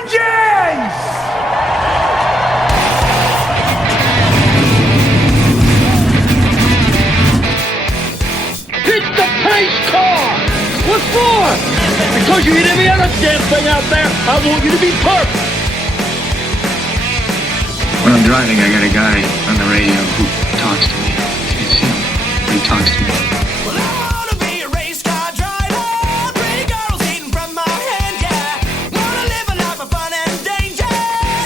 Oranges! Hit the pace car! What for? Because you hit every other damn thing out there. I want you to be perfect. When I'm driving, I got a guy on the radio who talks to me. It's him. He talks to me. Well, I wanna be a race car driver. Pretty girls eating from my hand, yeah. Wanna live a life of fun and danger.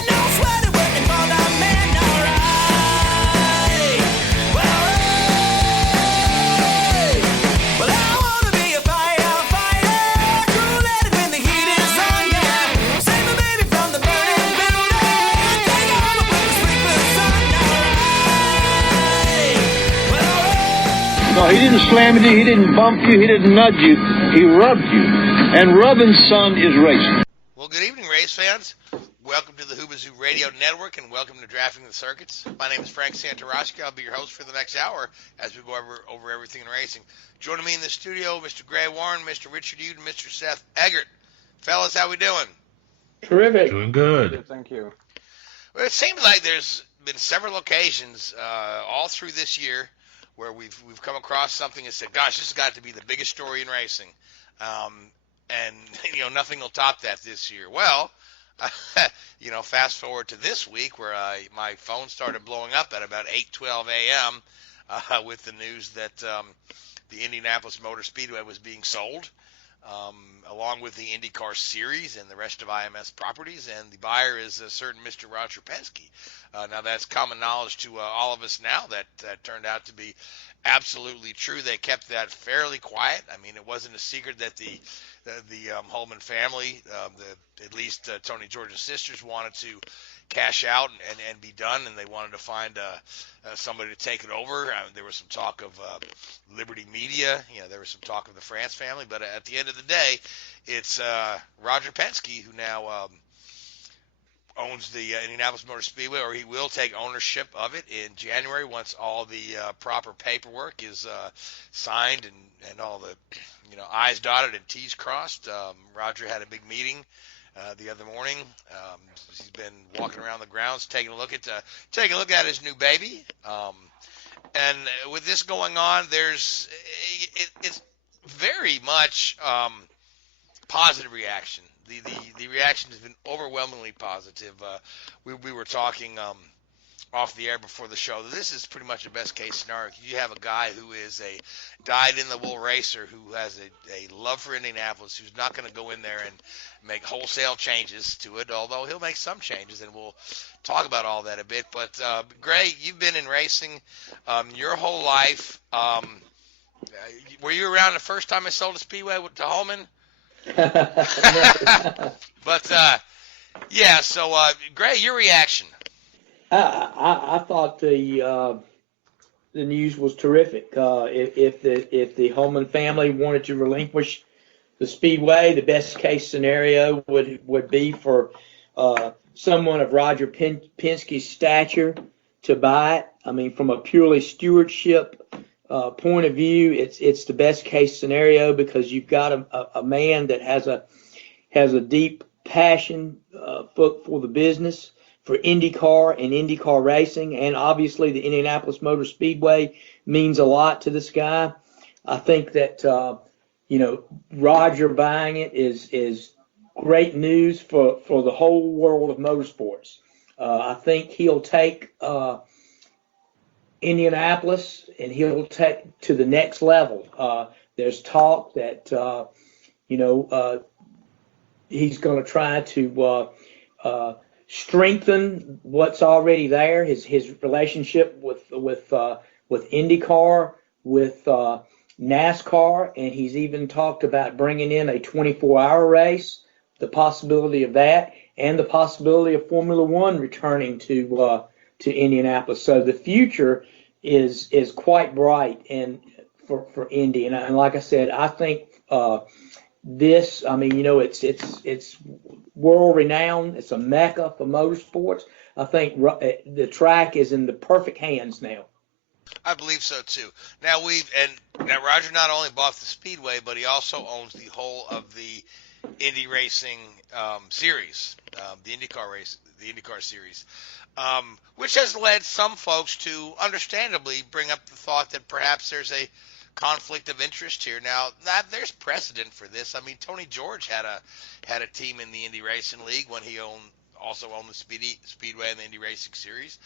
No sweater working for the man, alright. Well, I wanna be a firefighter. Cool-headed when the heat is on, yeah. Save my baby from the burning building. Take her home and put the sleepless sun, alright. No, he didn't slam you, he didn't bump you, he didn't nudge you, he rubbed you. And rubbing, son, is racing. Well, good evening, race fans. Welcome to the Hoobazoo Radio Network, and welcome to Drafting the Circuits. My name is Frank Santoroski. I'll be your host for the next hour as we go over everything in racing. Joining me in the studio, Mr. Gray Warren, Mr. Richard Youden, Mr. Seth Eggert. Fellas, how we doing? Terrific. Doing good. Good, thank you. Well, it seems like there's been several occasions all through this year where we've come across something and said, gosh, this has got to be the biggest story in racing. And, nothing will top that this year. Well, fast forward to this week where my phone started blowing up at about 8:12 a.m. With the news that the Indianapolis Motor Speedway was being sold, along with the Indycar Series and the rest of IMS properties, and the buyer is a certain Mr. Roger Penske. Now, that's common knowledge to all of us now. That turned out to be absolutely true. They kept that fairly quiet. I mean, it wasn't a secret that the Holman family, at least Tony George's sisters, wanted to cash out and be done, and they wanted to find somebody to take it over. There was some talk of Liberty Media. There was some talk of the France family. But at the end of the day, it's Roger Penske who now owns the Indianapolis Motor Speedway, or he will take ownership of it in January once all the proper paperwork is signed and all the I's dotted and T's crossed. Roger had a big meeting the other morning. He's been walking around the grounds taking a look at his new baby. And with this going on, it's very much positive reaction. The reaction has been overwhelmingly positive. We were talking off the air before the show. This is pretty much a best case scenario. You have a guy who is a dyed-in-the-wool racer who has a love for Indianapolis, who's not going to go in there and make wholesale changes to it, although he'll make some changes, and we'll talk about all that a bit. But, Gray, you've been in racing your whole life. Were you around the first time I sold a Speedway to Holman? But, so, Gray, your reaction. I thought the news was terrific. If the Holman family wanted to relinquish the Speedway, the best case scenario would be for someone of Roger Penske's stature to buy it. I mean, from a purely stewardship point of view, it's the best case scenario because you've got a man that has a deep passion for the business, for IndyCar and IndyCar racing, and obviously the Indianapolis Motor Speedway means a lot to this guy. I think that Roger buying it is great news for the whole world of motorsports. I think he'll take Indianapolis and he'll take to the next level. There's talk that he's going to try to strengthen what's already there. His relationship with IndyCar, with NASCAR, and he's even talked about bringing in a 24-hour race, the possibility of that, and the possibility of Formula One returning to Indianapolis. So the future is quite bright and for Indy. And like I said, I think it's world renowned. It's a mecca for motorsports. I think the track is in the perfect hands now. I believe so too. Now Roger not only bought the Speedway, but he also owns the whole of the Indy Racing series, the IndyCar Series, which has led some folks to understandably bring up the thought that perhaps there's a conflict of interest here. Now, there's precedent for this. I mean, Tony George had a team in the Indy Racing League when he also owned the Speedway and the Indy Racing Series.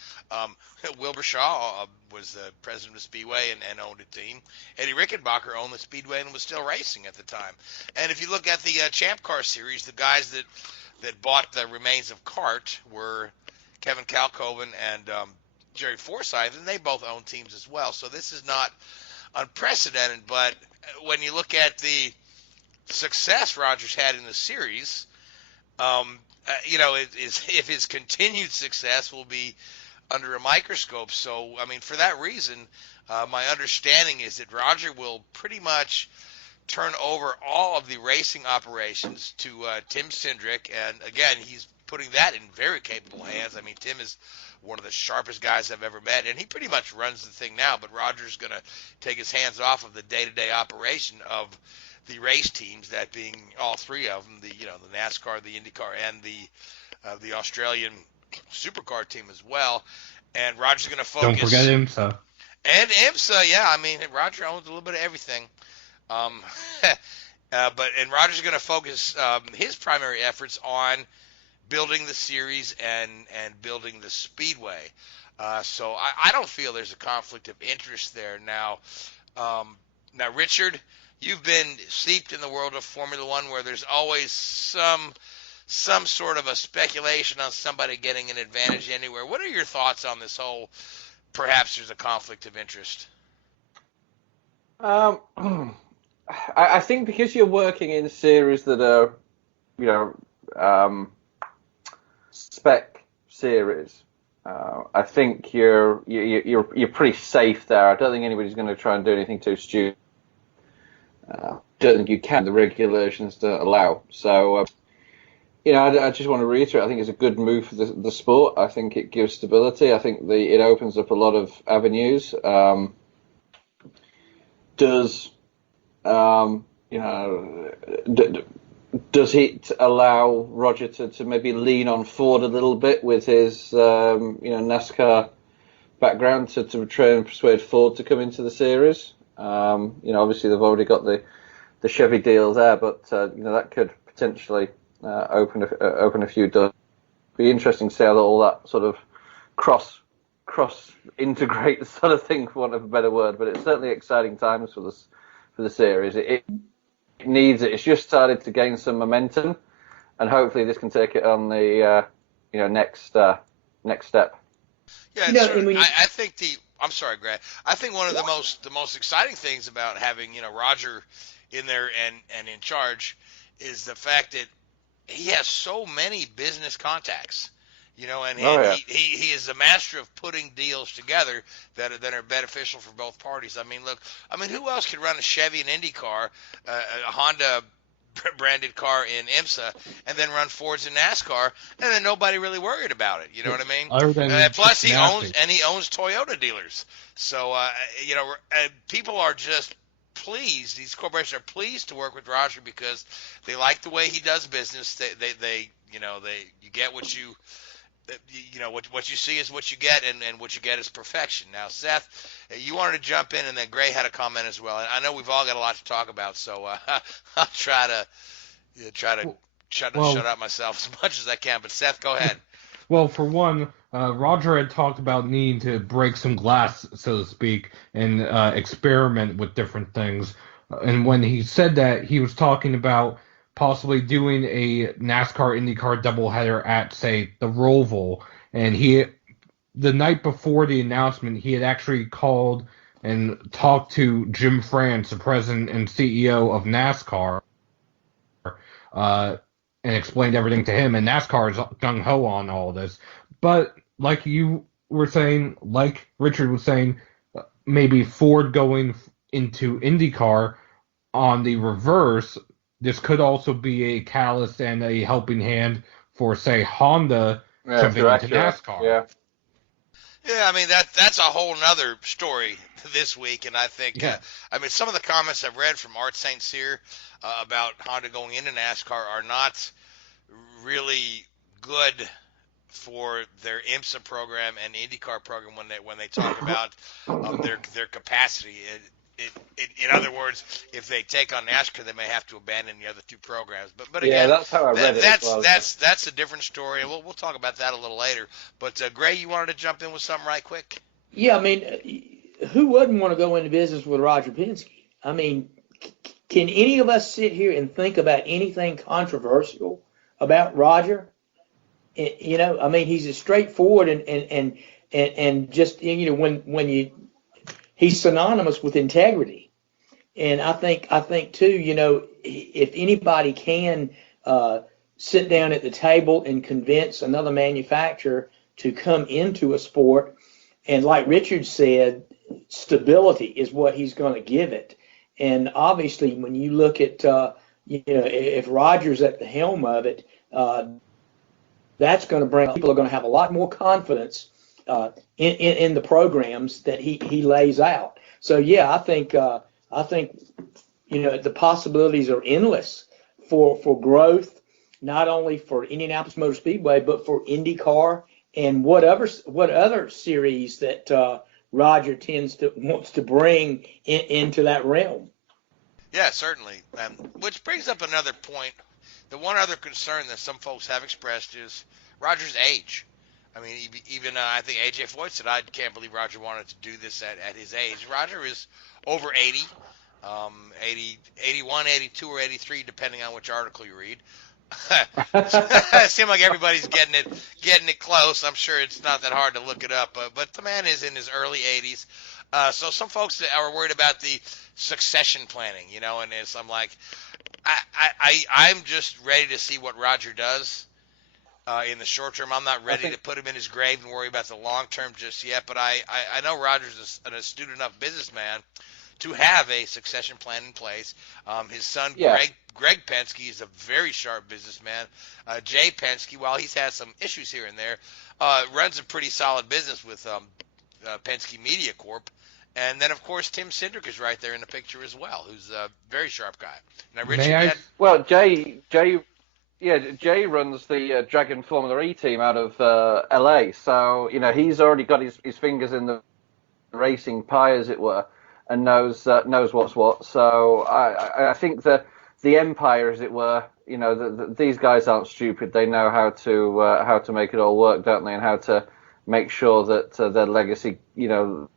Wilbur Shaw was the president of Speedway and owned a team. Eddie Rickenbacker owned the Speedway and was still racing at the time. And if you look at the Champ Car Series, the guys that bought the remains of CART were Kevin Kalkoven and Jerry Forsythe, and they both own teams as well. So this is not unprecedented, but when you look at the success Roger's had in the series, if his continued success will be under a microscope. So, I mean, for that reason, my understanding is that Roger will pretty much turn over all of the racing operations to Tim Cindric, and again, he's putting that in very capable hands. I mean, Tim is one of the sharpest guys I've ever met, and he pretty much runs the thing now, but Roger's going to take his hands off of the day-to-day operation of the race teams, that being all three of them, the NASCAR, the IndyCar, and the Australian Supercar team as well. And Roger's going to focus. Don't forget IMSA. And IMSA, yeah. I mean, Roger owns a little bit of everything. But Roger's going to focus his primary efforts on building the series and building the Speedway. So I don't feel there's a conflict of interest there. Now, Richard, you've been steeped in the world of Formula One, where there's always some sort of a speculation on somebody getting an advantage anywhere. What are your thoughts on this whole, perhaps there's a conflict of interest? I think because you're working in series that are, spec series, I think you're pretty safe there. I don't think anybody's going to try and do anything too stupid. Don't think you can. The regulations don't allow. So, I just want to reiterate. I think it's a good move for the sport. I think it gives stability. I think it opens up a lot of avenues. Does it allow Roger to maybe lean on Ford a little bit with his NASCAR background to try and persuade Ford to come into the series? Obviously they've already got the Chevy deal there, but that could potentially open a few doors. Be interesting to see how all that sort of cross integrate sort of thing, for want of a better word. But it's certainly exciting times for the series. It needs it. It's just started to gain some momentum, and hopefully this can take it on the next step. Yeah, I think I'm sorry, Greg. I think one of the most exciting things about having Roger in there and in charge is the fact that he has so many business contacts. He is a master of putting deals together that are beneficial for both parties. I mean, who else could run a Chevy and IndyCar, a Honda branded car in IMSA, and then run Fords in NASCAR, and then nobody really worried about it? You know what I mean? Other than plus, he owns Toyota dealers. So, people are just pleased. These corporations are pleased to work with Roger because they like the way he does business. You get what you. What you see is what you get, and what you get is perfection. Now, Seth, you wanted to jump in, and then Gray had a comment as well. And I know we've all got a lot to talk about, so I'll try to shut up myself as much as I can. But Seth, go ahead. Well, for one, Roger had talked about needing to break some glass, so to speak, and experiment with different things. And when he said that, he was talking about possibly doing a NASCAR IndyCar doubleheader at, say, the Roval. And the night before the announcement, he had actually called and talked to Jim France, the president and CEO of NASCAR, and explained everything to him. And NASCAR is gung-ho on all this. But like you were saying, like Richard was saying, maybe Ford going into IndyCar on the reverse, this could also be a catalyst and a helping hand for, say, Honda jumping into NASCAR. Yeah. Yeah, I mean that's a whole nother story this week, and I think some of the comments I've read from Art St. Cyr about Honda going into NASCAR are not really good for their IMSA program and IndyCar program when they talk about their capacity. In other words, if they take on NASCAR, they may have to abandon the other two programs. But again, that's how I read it. That's a different story. We'll talk about that a little later. But Gray, you wanted to jump in with something right quick? Yeah, I mean, who wouldn't want to go into business with Roger Penske? I mean, can any of us sit here and think about anything controversial about Roger? You know, I mean, he's as straightforward and just, you know, he's synonymous with integrity. And I think too, you know, if anybody can sit down at the table and convince another manufacturer to come into a sport, and like Richard said, stability is what he's going to give it. And obviously, when you look at, you know, if Roger's at the helm of it, that's going to bring people are going to have a lot more confidence in the programs that he lays out. So yeah, I think you know the possibilities are endless for growth, not only for Indianapolis Motor Speedway but for IndyCar and what other series that Roger wants to bring into that realm. Yeah, certainly. Which brings up another point. The one other concern that some folks have expressed is Roger's age. I mean, even I think A.J. Foyt said, I can't believe Roger wanted to do this at his age. Roger is over 80, 81, 82, or 83, depending on which article you read. It seems like everybody's getting it close. I'm sure it's not that hard to look it up, but the man is in his early 80s. So some folks are worried about the succession planning, you know, and I'm like, I'm just ready to see what Roger does in the short term. I'm not ready to put him in his grave and worry about the long term just yet, but I know Roger's an astute enough businessman to have a succession plan in place. His son, Greg Penske, is a very sharp businessman. Jay Penske, while he's had some issues here and there, runs a pretty solid business with Penske Media Corp. And then, of course, Tim Cindric is right there in the picture as well, who's a very sharp guy. Now, Richard, well, Jay runs the Dragon Formula E team out of LA, so you know he's already got his fingers in the racing pie, as it were, and knows what's what. So I think the empire, as it were, you know, these guys aren't stupid. They know how to make it all work, don't they? And how to make sure that their legacy, you know,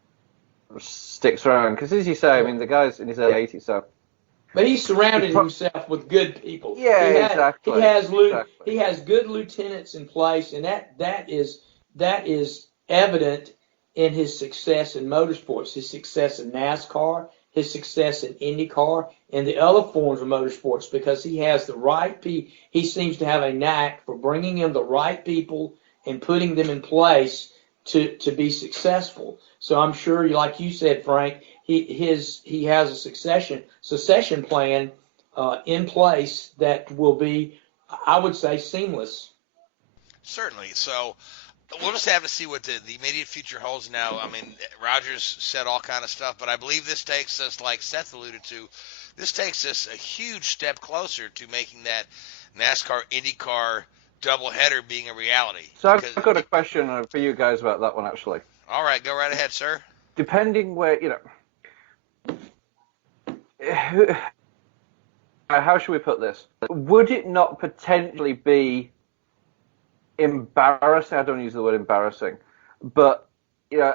sticks around. Because as you say, I mean, the guy's in his early 80s, so. But he's surrounded himself with good people. Yeah, exactly. He has good lieutenants in place, and that is evident in his success in motorsports, his success in NASCAR, his success in IndyCar, and the other forms of motorsports, because he has the right people. He seems to have a knack for bringing in the right people and putting them in place to be successful. So I'm sure, like you said, Frank, he has a succession plan in place that will be, I would say, seamless. Certainly. So we'll just have to see what the immediate future holds now. I mean, Rogers said all kind of stuff, but I believe this takes us, like Seth alluded to, this takes us a huge step closer to making that NASCAR IndyCar doubleheader being a reality. So I've got a question for you guys about that one, actually. All right, go right ahead, sir. Depending where, you know, how should we put this? Would it not potentially be embarrassing? I don't use the word embarrassing, but you know,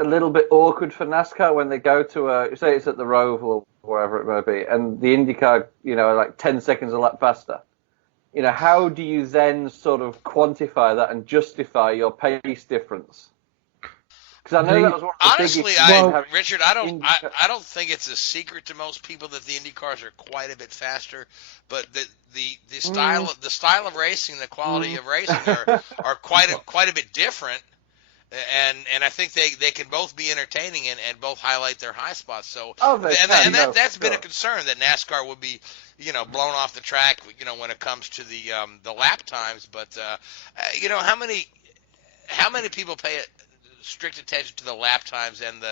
a little bit awkward for NASCAR when they go to say it's at the Roval or wherever it may be, and the IndyCar, you know, like 10 seconds a lap faster. You know, how do you then sort of quantify that and justify your pace difference? Because I know that was one of the honestly, Richard, I don't think it's a secret to most people that the Indy cars are quite a bit faster, but the style of racing, the quality of racing are quite a bit different, and I think they can both be entertaining and both highlight their high spots. So that's been a concern that NASCAR would be, you know, blown off the track, you know, when it comes to the lap times. But you know, how many people strict attention to the lap times and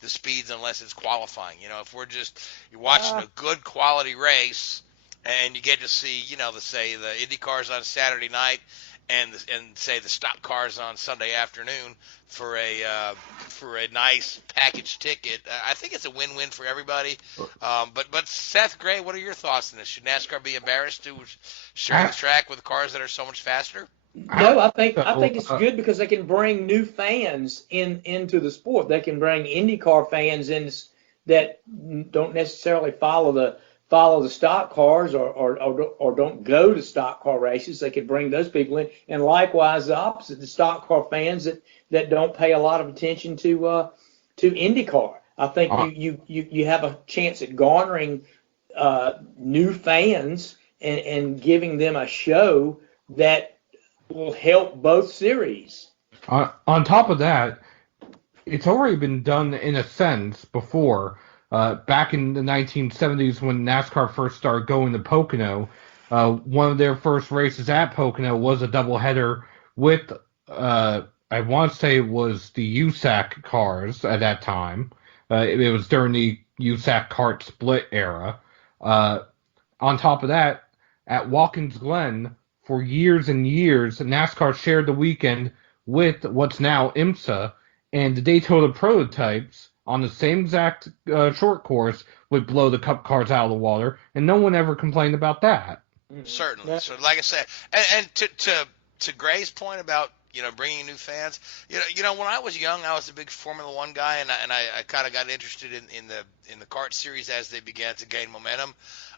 the speeds unless it's qualifying. If you're watching a good quality race and you get to see, say the Indy cars on Saturday night and say the stock cars on Sunday afternoon for a nice package ticket, I think it's a win-win for everybody. But Seth Gray, what are your thoughts on this? Should NASCAR be embarrassed to share the track with cars that are so much faster? No, I think it's good because they can bring new fans into the sport. They can bring IndyCar fans in that don't necessarily follow the stock cars or don't go to stock car races. They could bring those people in, and likewise the opposite, the stock car fans that don't pay a lot of attention to IndyCar. I think you have a chance at garnering new fans and giving them a show that will help both series. On top of that, it's already been done in a sense before. Back in the 1970s when NASCAR first started going to Pocono, one of their first races at Pocono was a doubleheader with, I want to say it was the USAC cars at that time. It was during the USAC kart split era. On top of that, at Watkins Glen, for years and years, NASCAR shared the weekend with what's now IMSA, and the Daytona prototypes on the same exact short course would blow the Cup cars out of the water, and no one ever complained about that. Certainly. So, like I said, and to Gray's point about bringing new fans, when I was young, I was a big Formula One guy, and I kind of got interested in the kart series as they began to gain momentum.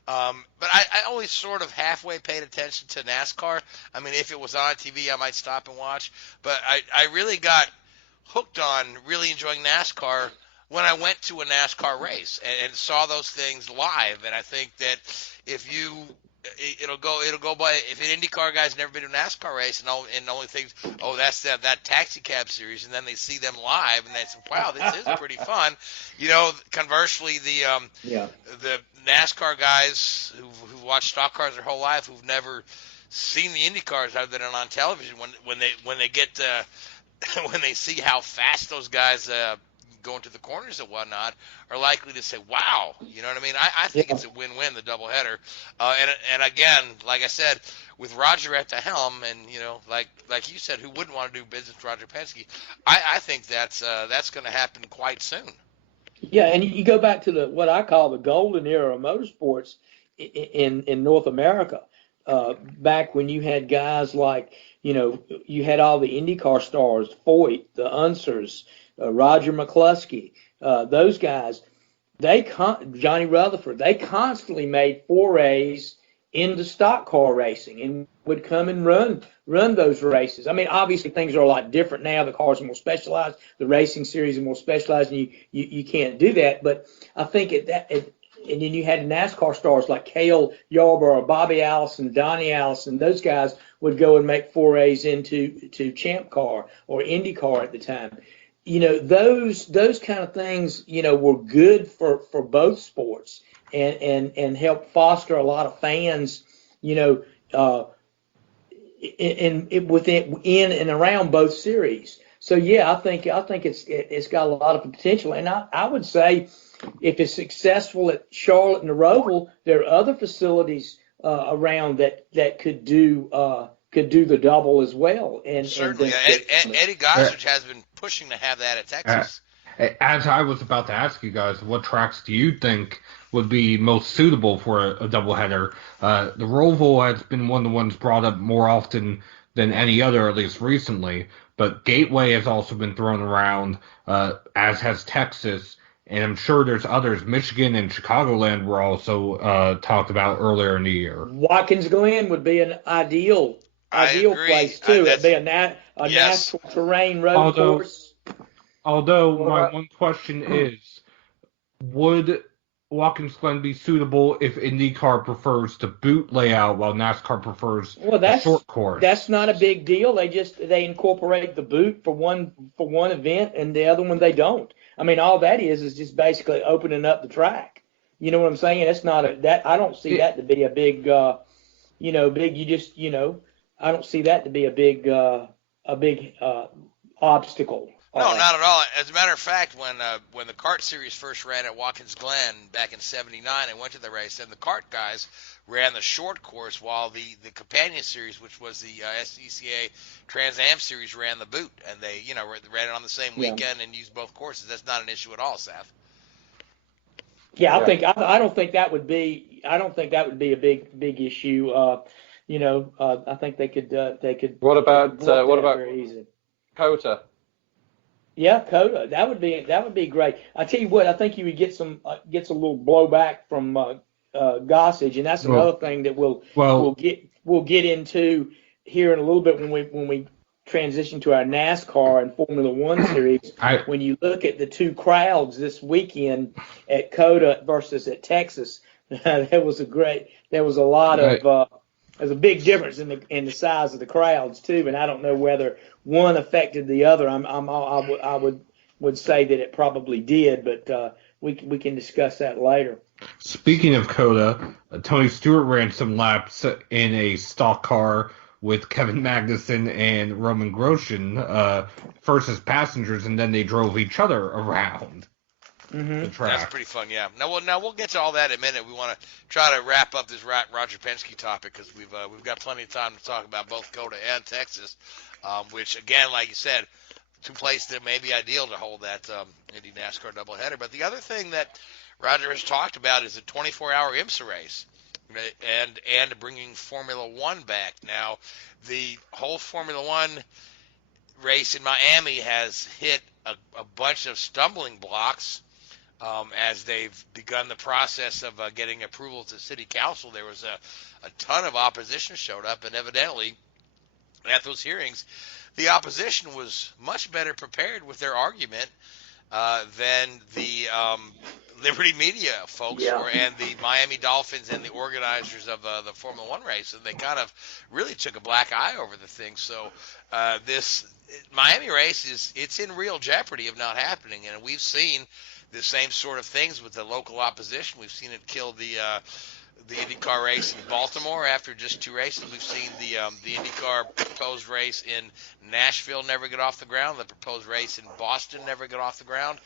But I always sort of halfway paid attention to NASCAR. I mean, if it was on TV, I might stop and watch. But I really got hooked on really enjoying NASCAR when I went to a NASCAR race and saw those things live. And I think that it'll go by, if an IndyCar guy's never been to a NASCAR race and only thinks, oh, that's that taxi cab series, and then they see them live and they say, wow, this is pretty fun. Conversely, the NASCAR guys who've watched stock cars their whole life, who've never seen the Indy cars other than on television, when they get when they see how fast those guys go into the corners and whatnot, are likely to say, wow, you know what I mean? I think it's a win-win, the doubleheader. And again, like I said, with Roger at the helm, and like you said, who wouldn't want to do business with Roger Penske? I think that's going to happen quite soon. Yeah, and you go back to what I call the golden era of motorsports in North America. Back when you had guys like, you had all the IndyCar stars, Foyt, the Unsers, Roger McCluskey, those guys, Johnny Rutherford, they constantly made forays into stock car racing and would come and run those races. I mean, obviously things are a lot different now. The cars are more specialized. The racing series are more specialized, and you can't do that. But I think and then you had NASCAR stars like Cale Yarborough, Bobby Allison, Donnie Allison. Those guys would go and make forays into Champ Car or IndyCar at the time. Those kind of things, were good for both sports and help foster a lot of fans, in and around both series. So yeah, I think it's got a lot of potential, and I would say if it's successful at Charlotte and the Roval, there are other facilities around that could do the double as well. And certainly, Eddie Gossage has been pushing to have that at Texas. As I was about to ask you guys, what tracks do you think would be most suitable for a doubleheader? The Roval has been one of the ones brought up more often than any other, at least recently. But Gateway has also been thrown around, as has Texas. And I'm sure there's others. Michigan and Chicagoland were also talked about earlier in the year. Watkins Glen would be an ideal place too. It'd be a natural terrain road course. Although my one question is, would Watkins Glen be suitable if IndyCar prefers the boot layout while NASCAR prefers the short course? That's not a big deal. They incorporate the boot for one event, and the other one they don't. I mean, all that is just basically opening up the track. You know what I'm saying? That's not I don't see that to be a big, I don't see that to be a big obstacle. No, not at all. As a matter of fact, when the kart series first ran at Watkins Glen back in '79, I went to the race, and the kart guys ran the short course, while the companion series, which was the SCCA Trans Am series, ran the boot, and they ran it on the same weekend and used both courses. That's not an issue at all, Seth. Yeah, I don't think that would be a big issue. I think they could. What about very easy. COTA? Yeah, COTA. That would be great. I tell you what, I think you would get some little blowback from Gossage, and that's another thing that we'll get into here in a little bit when we transition to our NASCAR and Formula One series. When you look at the two crowds this weekend at COTA versus at Texas, there's a big difference in the size of the crowds too, and I don't know whether one affected the other. I would say that it probably did, but we can discuss that later. Speaking of COTA, Tony Stewart ran some laps in a stock car with Kevin Magnussen and Roman Grosjean first as passengers, and then they drove each other around the track. That's pretty fun, yeah. Now we'll get to all that in a minute. We want to try to wrap up this Roger Penske topic because we've got plenty of time to talk about both COTA and Texas, which again, like you said, two places that may be ideal to hold that Indy NASCAR doubleheader. But the other thing that Roger has talked about is a 24-hour IMSA race. And bringing Formula One back. Now, the whole Formula One race in Miami has hit a bunch of stumbling blocks as they've begun the process of getting approval to City Council. There was a ton of opposition showed up, and evidently at those hearings, the opposition was much better prepared with their argument than the Liberty Media folks and the Miami Dolphins and the organizers of the Formula One race, and they kind of really took a black eye over the thing. So this Miami race it's in real jeopardy of not happening, and we've seen the same sort of things with the local opposition. We've seen it kill the IndyCar race in Baltimore after just two races. We've seen the IndyCar proposed race in Nashville never get off the ground. The proposed race in Boston never get off the ground.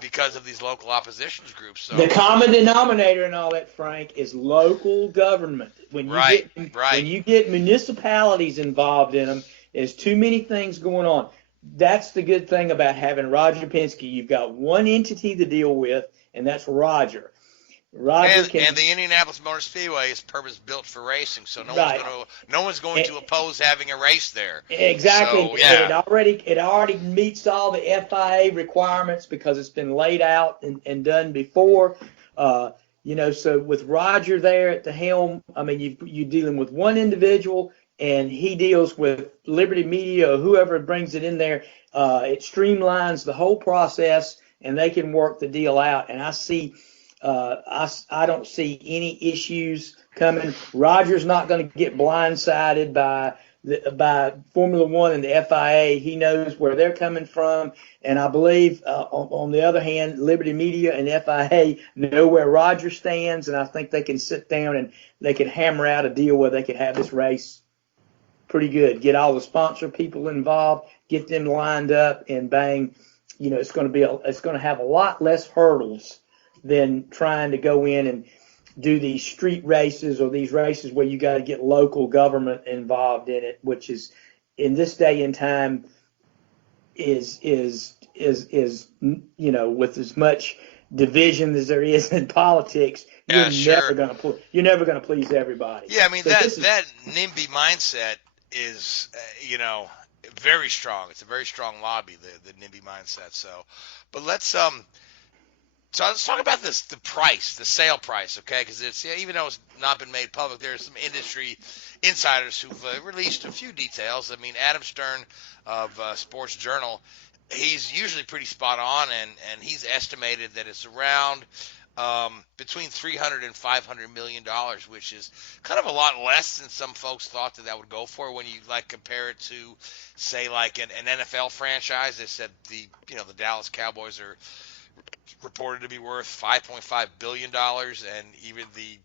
Because of these local oppositions groups. So the common denominator in all that, Frank, is local government. When you get municipalities involved in them, there's too many things going on. That's the good thing about having Roger Penske. You've got one entity to deal with, and that's Roger. And the Indianapolis Motor Speedway is purpose-built for racing, so no one's going to oppose having a race there. Exactly. So, yeah. It already meets all the FIA requirements because it's been laid out and done before. So with Roger there at the helm, I mean, you're dealing with one individual, and he deals with Liberty Media or whoever brings it in there. It streamlines the whole process, and they can work the deal out. And I don't see any issues coming. Roger's not going to get blindsided by Formula One and the FIA. He knows where they're coming from, and I believe on the other hand, Liberty Media and FIA know where Roger stands, and I think they can sit down and they can hammer out a deal where they can have this race pretty good. Get all the sponsor people involved, get them lined up, and bang, it's going to have a lot less hurdles than trying to go in and do these street races or these races where you got to get local government involved in it, which is in this day and time is with as much division as there is in politics, you're never going to please everybody. Yeah, I mean, that NIMBY mindset is very strong. It's a very strong lobby, the NIMBY mindset. So, but let's talk about the sale price, okay? Because even though it's not been made public, there's some industry insiders who've released a few details. I mean, Adam Stern of Sports Journal, he's usually pretty spot on, and he's estimated that it's around between $300 and $500 million, which is kind of a lot less than some folks thought that would go for when you compare it to, say, like an NFL franchise. They said the Dallas Cowboys are reported to be worth $5.5 billion, and even the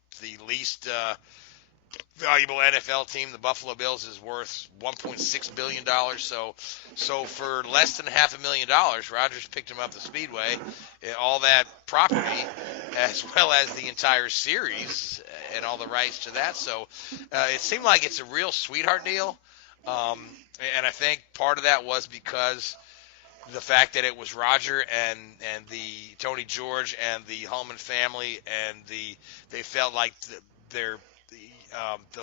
least valuable NFL team. The Buffalo Bills is worth $1.6 billion. So for less than $500,000, Rogers picked him up the Speedway, all that property, as well as the entire series and all the rights to that. So it seemed like it's a real sweetheart deal. And I think part of that was because the fact that it was Roger and the Tony George and the Holman family, and they felt like the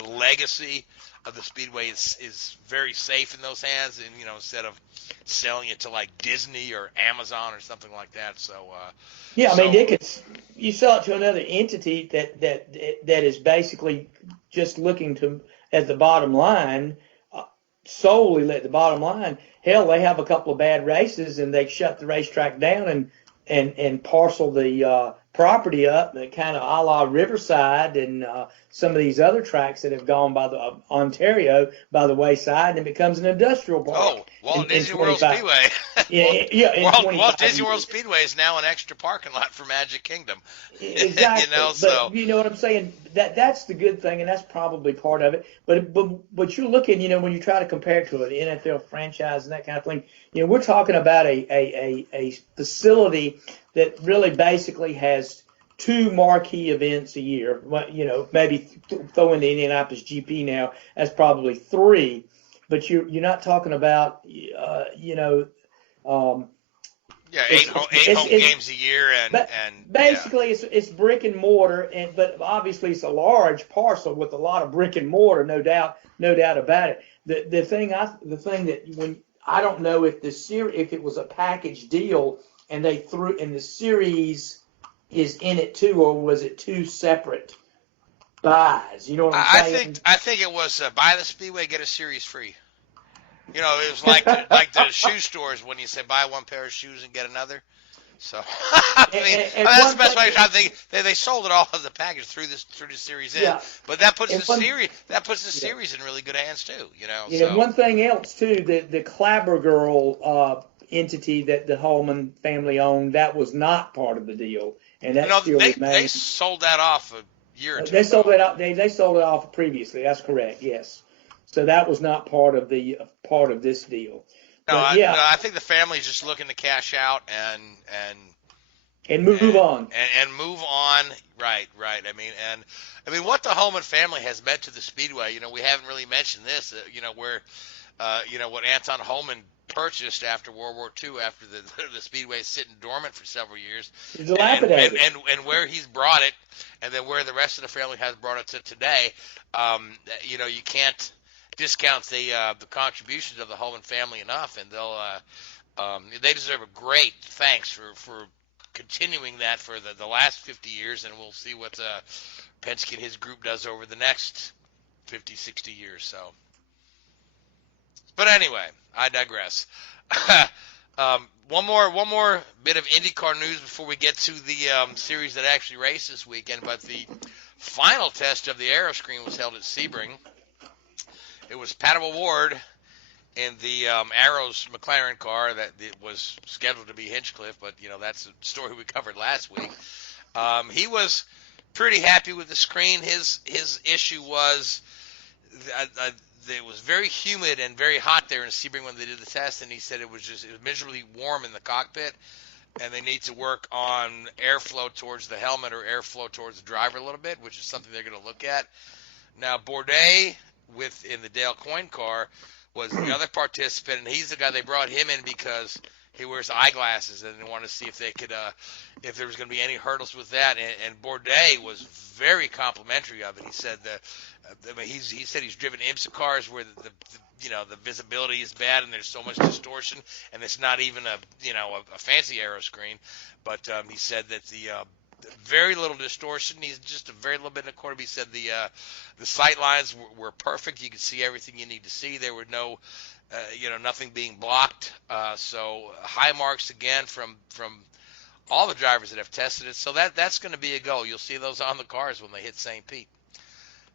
legacy of the Speedway is very safe in those hands, and instead of selling it to like Disney or Amazon or something like that. So I mean, you sell it to another entity that is basically just looking to at the bottom line, solely at the bottom line. Hell, they have a couple of bad races and they shut the racetrack down and parcel the property up, kind of a la Riverside and some of these other tracks that have gone by the Ontario by the wayside, and it becomes an industrial park. Oh, Walt Disney World Speedway. Walt Disney World Speedway is now an extra parking lot for Magic Kingdom. Exactly. But you know what I'm saying? That's the good thing, and that's probably part of it. But you're looking, when you try to compare it to an NFL franchise and that kind of thing, we're talking about a facility that really basically has 2 marquee events a year. Maybe throw in the Indianapolis GP now, that's probably 3. But you're not talking about, 8 home games a year, and basically it's brick and mortar, but obviously it's a large parcel with a lot of brick and mortar, no doubt about it. The thing that when I don't know if it was a package deal and they threw in the series is in it too, or was it 2 separate buys? You know what I'm saying? I think it was buy the Speedway, get a series free. It was like the shoe stores when you say buy 1 pair of shoes and get another. So that's the best way. I think they sold it all as a package through the series in. Yeah. But that puts the series in really good hands too. So. One thing else too, the Clabber Girl entity that the Holman family owned, that was not part of the deal, and that still was made. They sold that off a year or 2 They ago. sold it out. They sold it off previously. That's correct. Yes. So that was not part of this deal. No, but, I think the family's just looking to cash out and move on. And move on. Right. I mean, what the Holman family has meant to the Speedway. We haven't really mentioned this. Where what Anton Holman purchased after World War II, after the Speedway sitting dormant for several years, and where he's brought it, and then where the rest of the family has brought it to today. You can't discount the contributions of the Holman family enough, and they deserve a great thanks for continuing that for the last 50 years, and we'll see what Penske and his group does over the next 50, 60 years. So, but anyway, I digress. One more bit of IndyCar news before we get to the series that actually raced this weekend. But the final test of the aero screen was held at Sebring. It was Pat Award in the Arrows McLaren car that it was scheduled to be Hinchcliffe, but that's a story we covered last week. He was pretty happy with the screen. His issue was it was very humid and very hot there in Sebring when they did the test, and he said it was miserably warm in the cockpit, and they need to work on airflow towards the helmet or airflow towards the driver a little bit, which is something they're going to look at. Now, Bourdais, in the Dale Coyne car, was the other participant, and he's the guy they brought him in because he wears eyeglasses, and they wanted to see if they could, if there was going to be any hurdles with that. And Bourdais was very complimentary of it. He said he said he's driven IMSA cars where the visibility is bad and there's so much distortion, and it's not even a fancy aero screen. But he said that the very little distortion. He's just a very little bit in the corner. He said the sight lines were perfect. You could see everything you need to see. There were no, nothing being blocked. So high marks again from all the drivers that have tested it. So that's going to be a go. You'll see those on the cars when they hit St. Pete.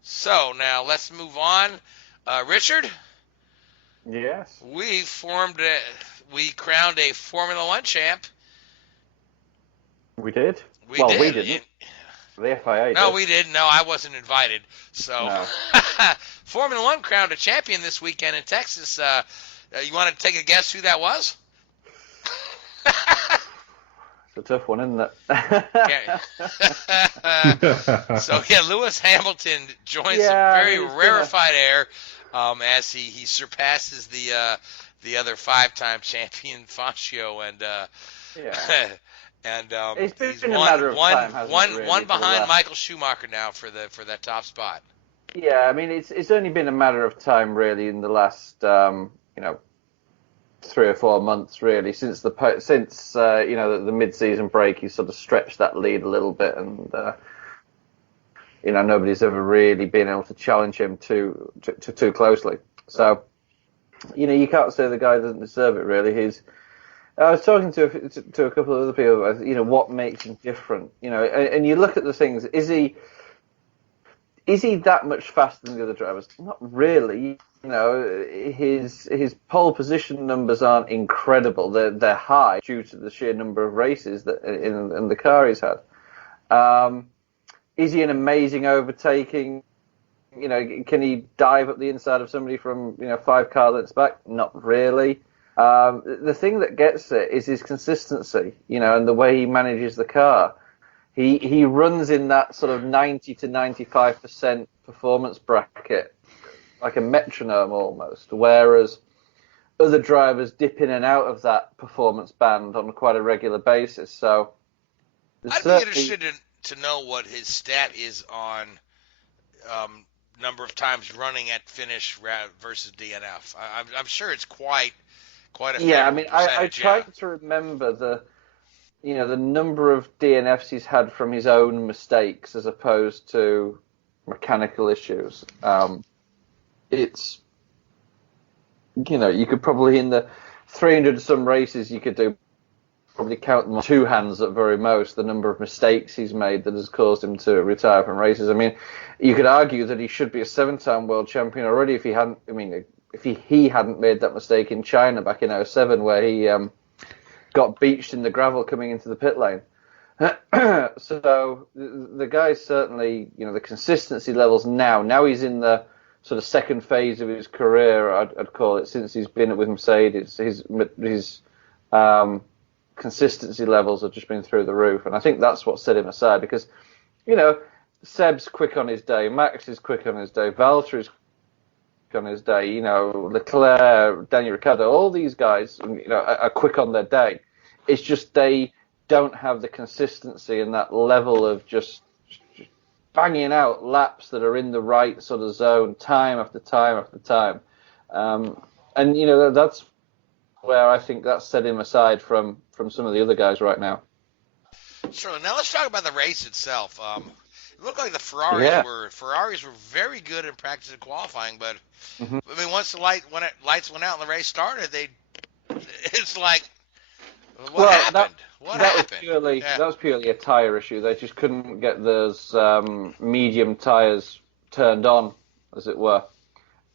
So now let's move on. Richard? Yes. We crowned a Formula One champ. We did? We didn't. The FIA. No, did. we didn't. No, I wasn't invited. So, No. Formula One crowned a champion this weekend in Texas. You want to take a guess who that was? It's a tough one, isn't it? So yeah, Lewis Hamilton joins some Yeah, very he's rarefied air as he surpasses the other 5-time champion Fangio and Yeah. and It's been he's a matter of time, hasn't it, really, one for the behind last- Michael Schumacher now for that top spot. Yeah, I mean, it's only been a matter of time, really, in the last 3 or 4 months, really, since the mid-season break. He sort of stretched that lead a little bit, and nobody's ever really been able to challenge him too closely. So, you can't say the guy doesn't deserve it, really. I was talking to a couple of other people about, what makes him different, and you look at the things. Is he that much faster than the other drivers? Not really. His pole position numbers aren't incredible. They're high due to the sheer number of races that in the car he's had. Is he an amazing overtaking? Can he dive up the inside of somebody from 5 car lengths back? Not really. The thing that gets it is his consistency, and the way he manages the car. He runs in that sort of 90 to 95% performance bracket, like a metronome almost, whereas other drivers dip in and out of that performance band on quite a regular basis. So I'd be interested to know what his stat is on number of times running at finish versus DNF. I'm sure it's quite a yeah. I mean, I percentage, tried to remember the number of DNFs he's had from his own mistakes as opposed to mechanical issues. It's you could probably, in the 300 some races, you could probably count them on 2 hands at very most, the number of mistakes he's made that has caused him to retire from races. I mean, you could argue that he should be a 7-time world champion already if he hadn't. I mean, if he hadn't made that mistake in China back in 2007 where he got beached in the gravel coming into the pit lane. So the guy's certainly, the consistency levels now he's in the sort of second phase of his career, I'd call it, since he's been with Mercedes. His consistency levels have just been through the roof, and I think that's what set him aside, because Seb's quick on his day, Max is quick on his day, Valtteri's quick on his day, Leclerc, Daniel Ricciardo, all these guys are quick on their day. It's just they don't have the consistency and that level of just banging out laps that are in the right sort of zone time after time after time. And that's where I think that's set him aside from some of the other guys right now. Sure. Now let's talk about the race itself. It looked like the Ferraris were very good in practice and qualifying, but I mean, once the lights went out and the race started, it's like, what happened? That was purely a tyre issue. They just couldn't get those medium tyres turned on, as it were,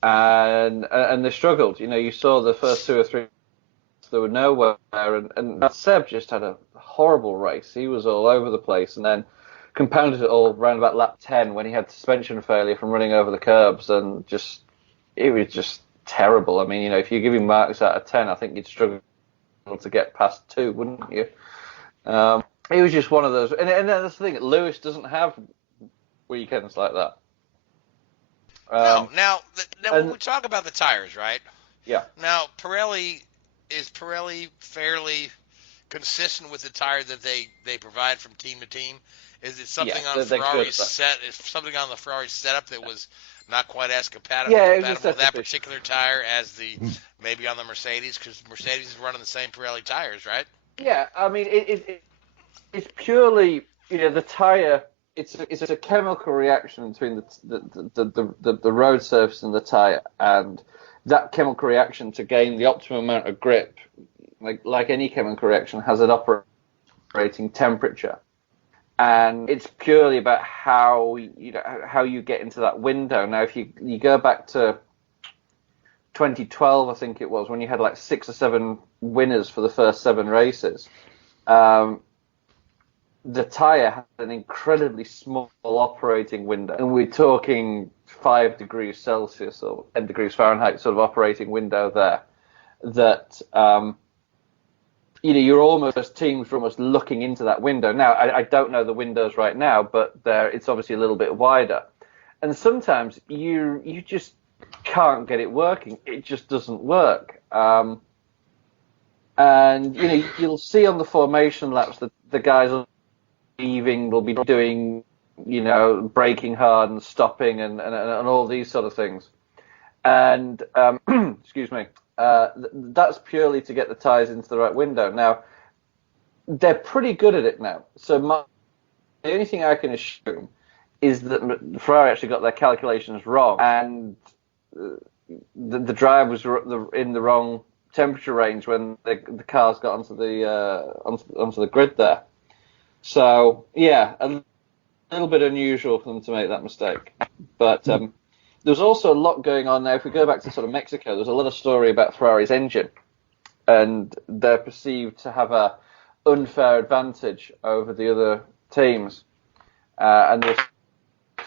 and they struggled. You saw the first 2 or 3. There were nowhere, and Seb just had a horrible race. He was all over the place, and then compounded it all around about lap 10 when he had suspension failure from running over the curbs, and it was just terrible. I mean, if you're giving marks out of 10, I think you'd struggle to get past 2, wouldn't you? It was just one of those, and that's the thing. Lewis doesn't have weekends like that. Now when we talk about the tires, right? Yeah. Now is Pirelli fairly consistent with the tire that they provide from team to team? Is it something on Ferrari's set? Is something on the Ferrari setup that was not quite as compatible with that particular tire as maybe on the Mercedes? Because Mercedes is running the same Pirelli tires, right? Yeah, I mean it's purely the tire. It's a chemical reaction between the road surface and the tire, and that chemical reaction to gain the optimum amount of grip, like any chemical reaction, has an operating temperature, and it's purely about how you get into that window. Now, if you go back to 2012, I think it was, when you had like 6 or 7 winners for the first 7 races, the tyre had an incredibly small operating window, and we're talking 5 degrees Celsius or 10 degrees Fahrenheit sort of operating window there, that teams were almost looking into that window. Now, I don't know the windows right now, but it's obviously a little bit wider. And sometimes you just can't get it working. It just doesn't work. And, you'll see on the formation laps that the guys leaving will be doing, braking hard and stopping and all these sort of things. And, excuse me, that's purely to get the tyres into the right window. Now, they're pretty good at it now. So the only thing I can assume is that Ferrari actually got their calculations wrong, and the drive was in the wrong temperature range when the cars got onto the grid there. So yeah, a little bit unusual for them to make that mistake. But there's also a lot going on now. If we go back to sort of Mexico, there's a lot of story about Ferrari's engine, and they're perceived to have a unfair advantage over the other teams, and there's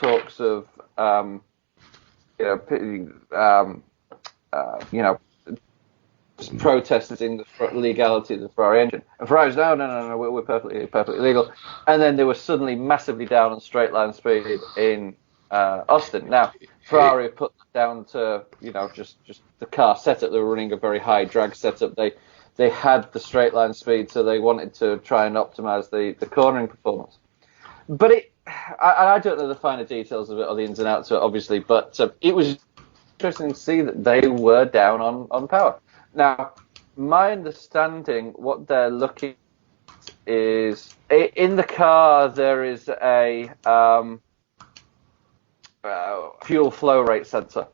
talks of protesting the legality of the Ferrari engine. And Ferrari's no, we're perfectly legal. And then they were suddenly massively down on straight line speed in Austin. Now, Ferrari put that down to just the car setup. They were running a very high drag setup. They had the straight line speed, so they wanted to try and optimize the cornering performance. But I don't know the finer details of it or the ins and outs of it, obviously, but it was interesting to see that they were down on power. Now, my understanding, what they're looking at is, in the car there is a fuel flow rate sensor.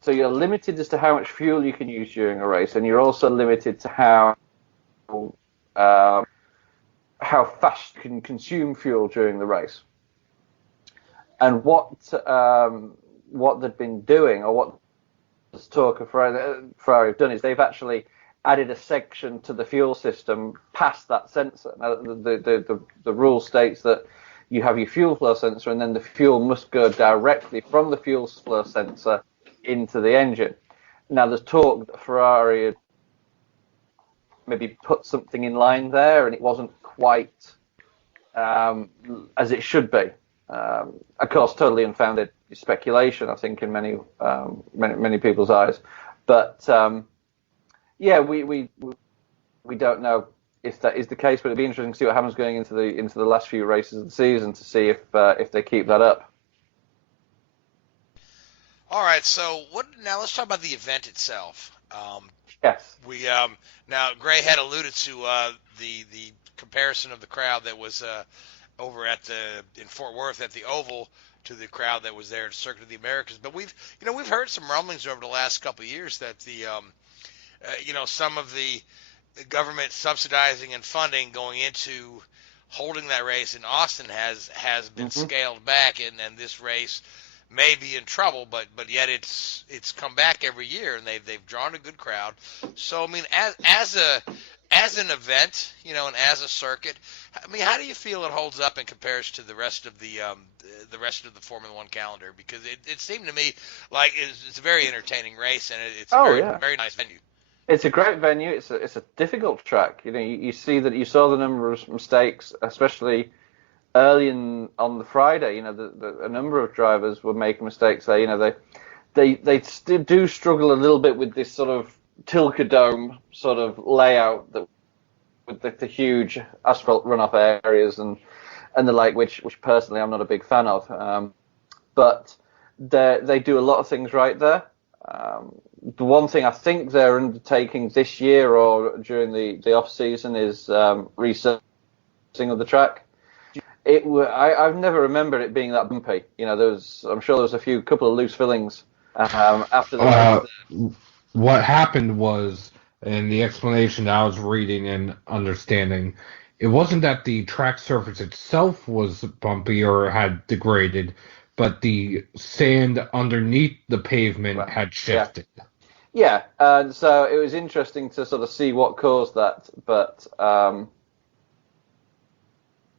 So you're limited as to how much fuel you can use during a race, and you're also limited to how fast you can consume fuel during the race. And what they've been doing, or what this talk of Ferrari have done, is they've actually added a section to the fuel system past that sensor. Now, the rule states that you have your fuel flow sensor, and then the fuel must go directly from the fuel flow sensor into the engine. Now, there's talk that Ferrari had maybe put something in line there, and it wasn't quite as it should be. Of course, totally unfounded speculation, I think, in many people's eyes. But yeah, we don't know if that is the case, but it'd be interesting to see what happens going into the last few races of the season to see if they keep that up. All right, so now let's talk about the event itself. Yes. We now Gray had alluded to the comparison of the crowd that was over in Fort Worth at the Oval to the crowd that was there at Circuit of the Americas. But we've heard some rumblings over the last couple of years that the some of the government subsidizing and funding going into holding that race in Austin has been scaled back, and this race may be in trouble, but yet it's come back every year, and they've drawn a good crowd. So I mean, as an event, and as a circuit, I mean, how do you feel it holds up in comparison to the rest of the Formula One calendar? Because it seemed to me like it's a very entertaining race, and it's a very nice venue. It's a great venue. It's a difficult track. You see that you saw the number of mistakes, especially early on the Friday. A number of drivers were making mistakes there. They still do struggle a little bit with this sort of Tilke Dome sort of layout with the huge asphalt runoff areas and the like, which personally I'm not a big fan of. But they do a lot of things right there. The one thing I think they're undertaking this year or during the off season is resurfacing of the track. I've never remembered it being that bumpy. I'm sure there was a couple of loose fillings after the. What happened was, in the explanation I was reading and understanding, it wasn't that the track surface itself was bumpy or had degraded, but the sand underneath the pavement had shifted. Yeah, and so it was interesting to sort of see what caused that, but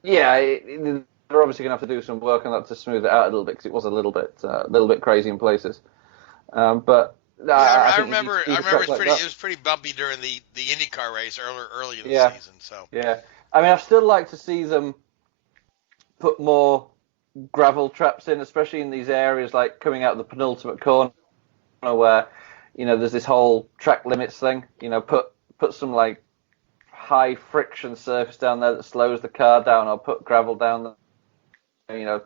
Yeah, they're obviously going to have to do some work on that to smooth it out a little bit because it was a little bit crazy in places. But Yeah, I I think remember. you I just remember track it was pretty bumpy during the IndyCar race early in the Yeah. season. So Yeah, I mean, I'd still like to see them put more gravel traps in, especially in these areas like coming out of the penultimate corner where, there's this whole track limits thing. Put some like high friction surface down there that slows the car down, or put gravel down there.